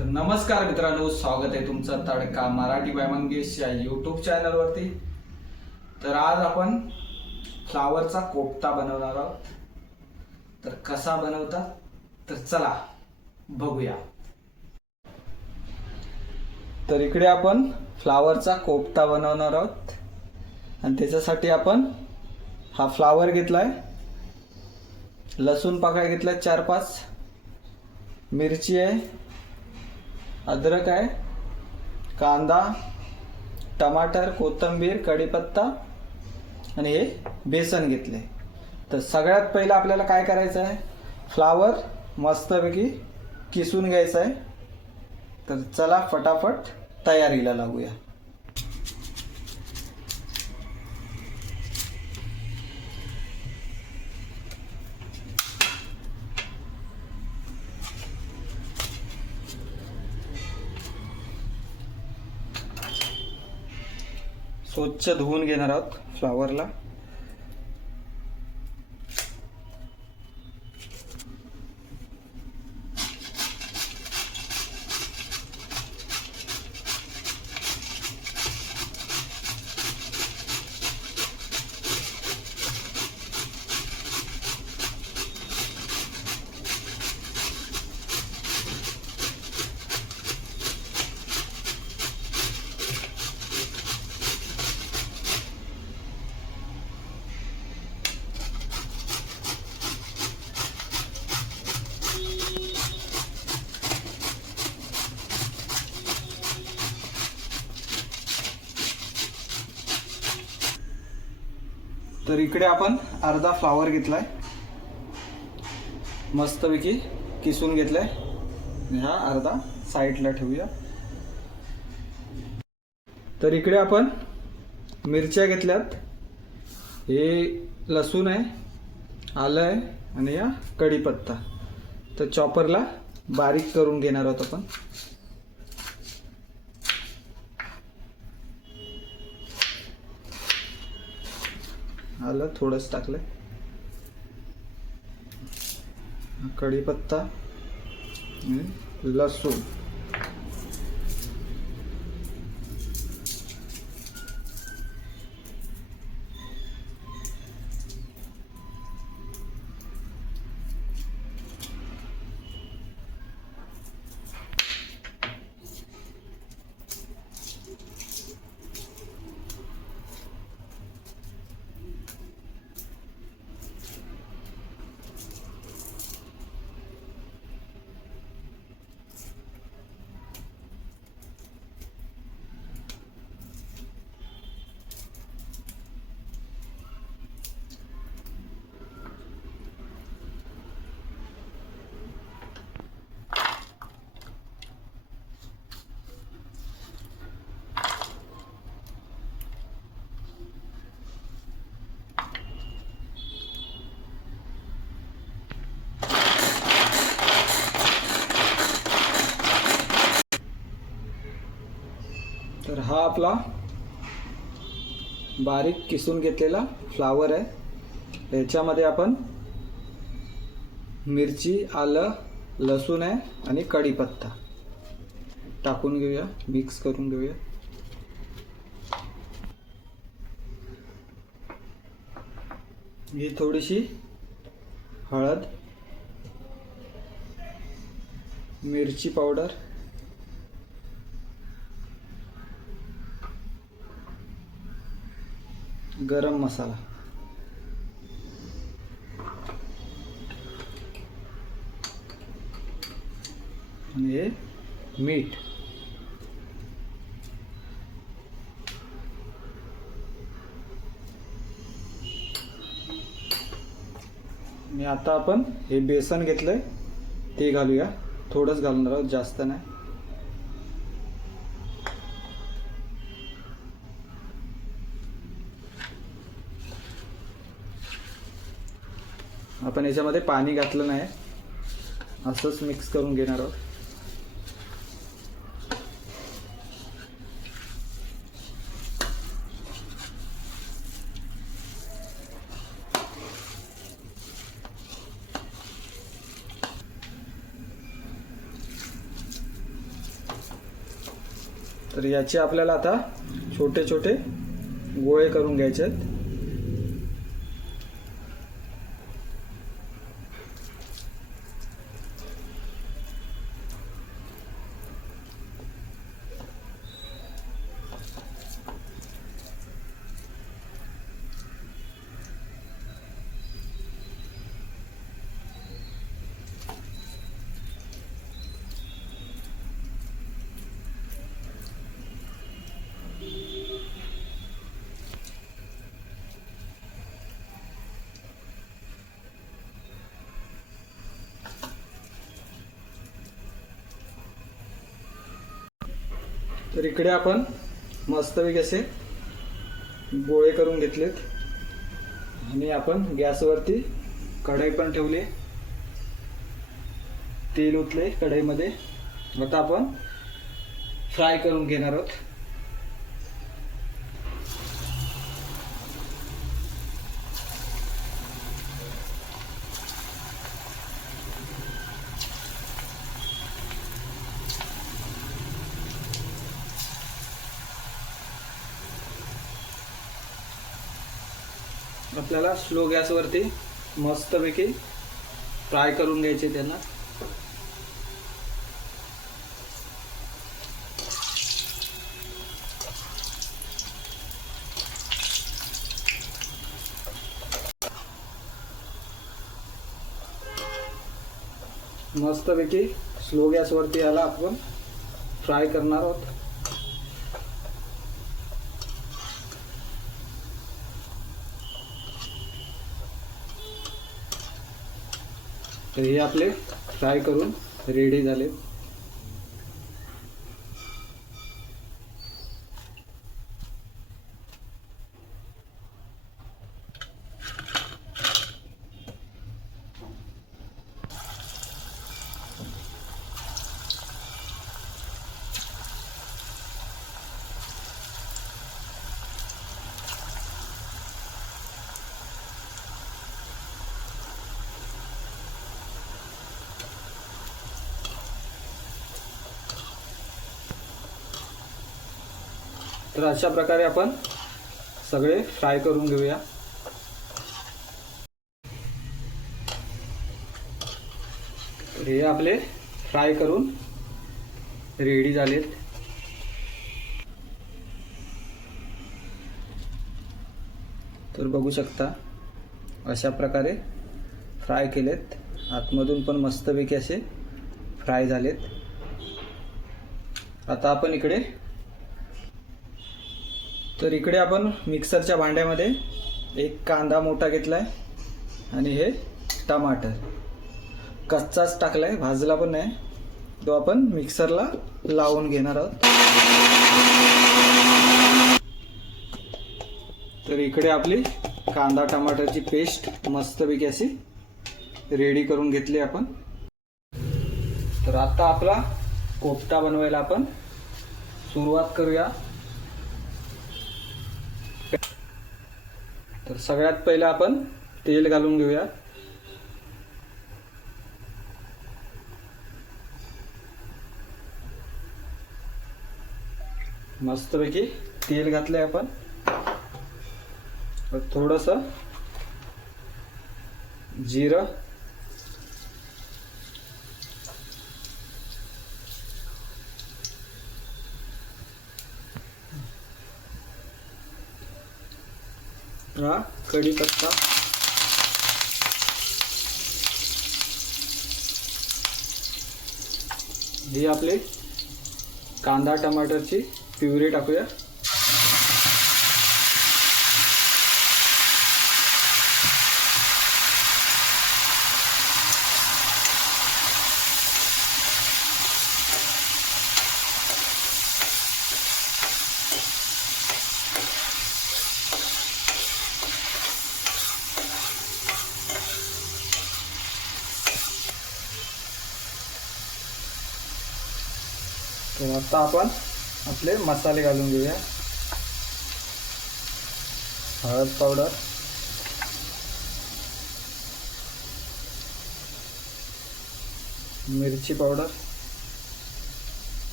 तर नमस्कार मित्रांनो, स्वागत आहे तुमचं तडका मराठी बाय मंगेश या यूट्यूब चॅनलवरती। तर आज आपण फ्लावरचा कोफ्ता बनवणार आहोत। तर कसा बनवतात तर चला बघूया। तर इकडे आपण फ्लावरचा कोफ्ता बनवणार आहोत आणि त्याच्यासाठी आपण हा फ्लावर घेतलाय, लसूण पाकळ्या घेतल्या 4-5, मिरची आहे, अद्रक आहे, कांदा, टमाटर, कोथिंबीर, कढीपत्ता आणि हे बेसन घेतले। तर सगळ्यात पहिलं आपल्याला काय करायचं आहे, फ्लावर मस्तपैकी किसून घ्यायचं आहे। तर चला फटाफट तयारीला लागूया। स्वच्छ धुवून घेणार आहोत फ्लावरला। तर इकडे आपण अर्धा फ्लावर घेतलाय, मस्तपैकी किसून घेतलाय। हा अर्धा साईडला ठेवूया। तर इकडे आपण मिरच्या घेतल्यात, हे लसूण आहे, आलं आहे आणि या कढीपत्ता। तर चॉपरला बारीक करून घेणार आहोत आपण। आलं थोडंच टाकलंय, कढीपत्ता, लसूण, तर हा आपला बारीक किसून घेतलेला फ्लावर आहे। याच्यामध्ये आपण मिरची, आलं, लसूण आहे आणि कढीपत्ता टाकून घेऊया, मिक्स करून घेऊया। ही थोडीशी हळद, मिरची पावडर, गरम मसाला आणि हे मीठ। आणि आता आपण हे बेसन घेतलंय ते घालूया, थोडंच घालणार आहोत, जास्त नाही। आपण याच्यामध्ये पाणी घातलं नाही, असंच मिक्स करून घेणार आहोत। तर याचे आपल्याला आता छोटे छोटे गोळे करून घ्यायचे आहेत. तर इकडे आपण मस्तपैकी असे गोळे करून घेतलेत आणि आपण गॅसवरती कढई पण ठेवली, तेल ओतले कढईमध्ये. आता आपण फ्राय करून घेणार आहोत. आपल्याला स्लो गॅसवरती मस्तपैकी फ्राय करून घ्यायचे त्यांना. मस्तपैकी स्लो गॅसवरती याला आपण फ्राय करणार आहोत. तर हे आपले फ्राय करून रेडी झाले. तर अशा प्रकारे आपण सगळे फ्राय करून घेऊया. हे आपले फ्राय करून रेडी झालेत. तर बघू शकता अशा प्रकारे फ्राय केलेत. आतमधून पण मस्तपैकी असे फ्राय झालेत. आता आपण इकडे आपण मिक्सरच्या भांड्यामध्ये एक कांदा मोठा घेतलाय आणि हे टमाटर कच्चाच टाकलाय, भाजला पण नाही. तो आपण मिक्सरला लावून घेणार आहोत. तर इकडे आपली कांदा टमाटरची पेस्ट मस्तपैकी अशी रेडी करून घेतली आपण. तर आता आपला कोफ्ता बनवायला आपण सुरुवात करूया. तर सगळ्यात पहिला आपण तेल घालून घेऊया. मस्तपैकी तेल घातलंय आपण. थोडंसं जिरं, कढीपत्ता, ही आपली कांदा टमाटरची प्युरी टाकूया. तर आता आपण आपले मसाले घालून घेऊया. हळद पावडर, मिरची पावडर,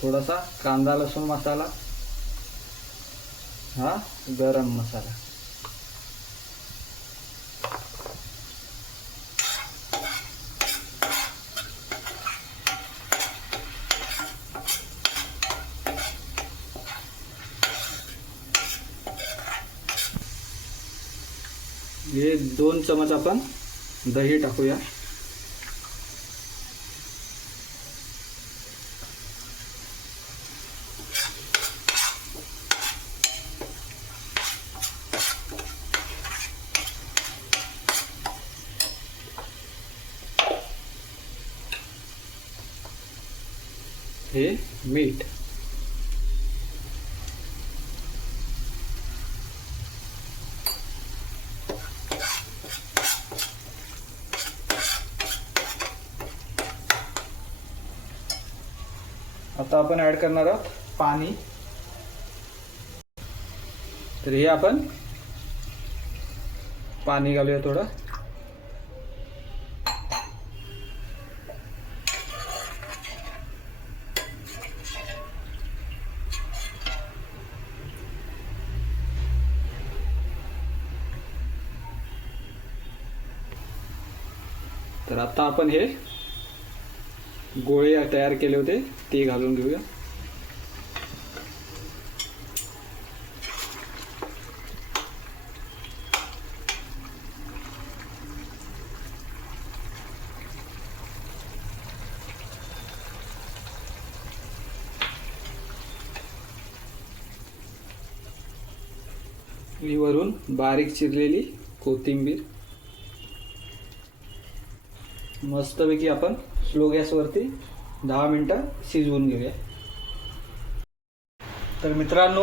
थोडासा कांदा लसूण मसाला, हा गरम मसाला. हे 2 चमच आपण दही टाकूया. हे मीठ. आता आपण ऍड करणार आहोत पाणी. तर हे आपण पाणी घालूया थोडं. तर आता आपण हे गोळे तयार केले होते ते घालून घेऊया. वरून बारीक चिरलेली कोथिंबीर. मस्तपैकी आपण स्लो गॅसवरती 10 मिनिटं शिजवून घेऊया. तर मित्रांनो,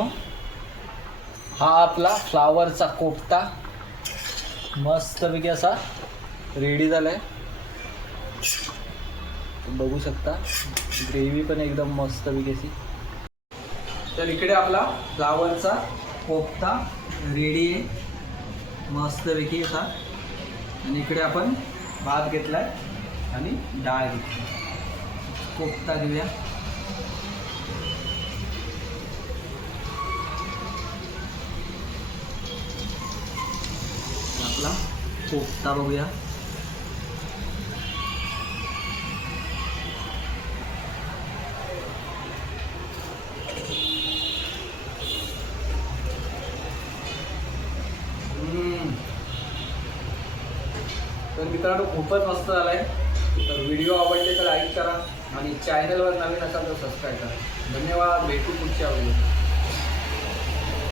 हा आपला फ्लावरचा कोफ्ता मस्तपैकी असा रेडी झालाय. बघू शकता ग्रेव्ही पण एकदम मस्तपैकी अशी. तर इकडे आपला फ्लावरचा कोफ्ता रेडी आहे मस्तपैकी असा. आणि इकडे आपण भात घेतलाय आणि डाळ घेतली. कोफ्ता घेऊया. आपला कोफ्ता बघूया. तर मित्रांनो, खूपच मस्त झालाय. तर व्हिडिओ आवडले तर लाईक करा आणि चॅनलवर नवीन असाल तर सबस्क्राईब करा. धन्यवाद. भेटू पुढच्या व्हिडिओ.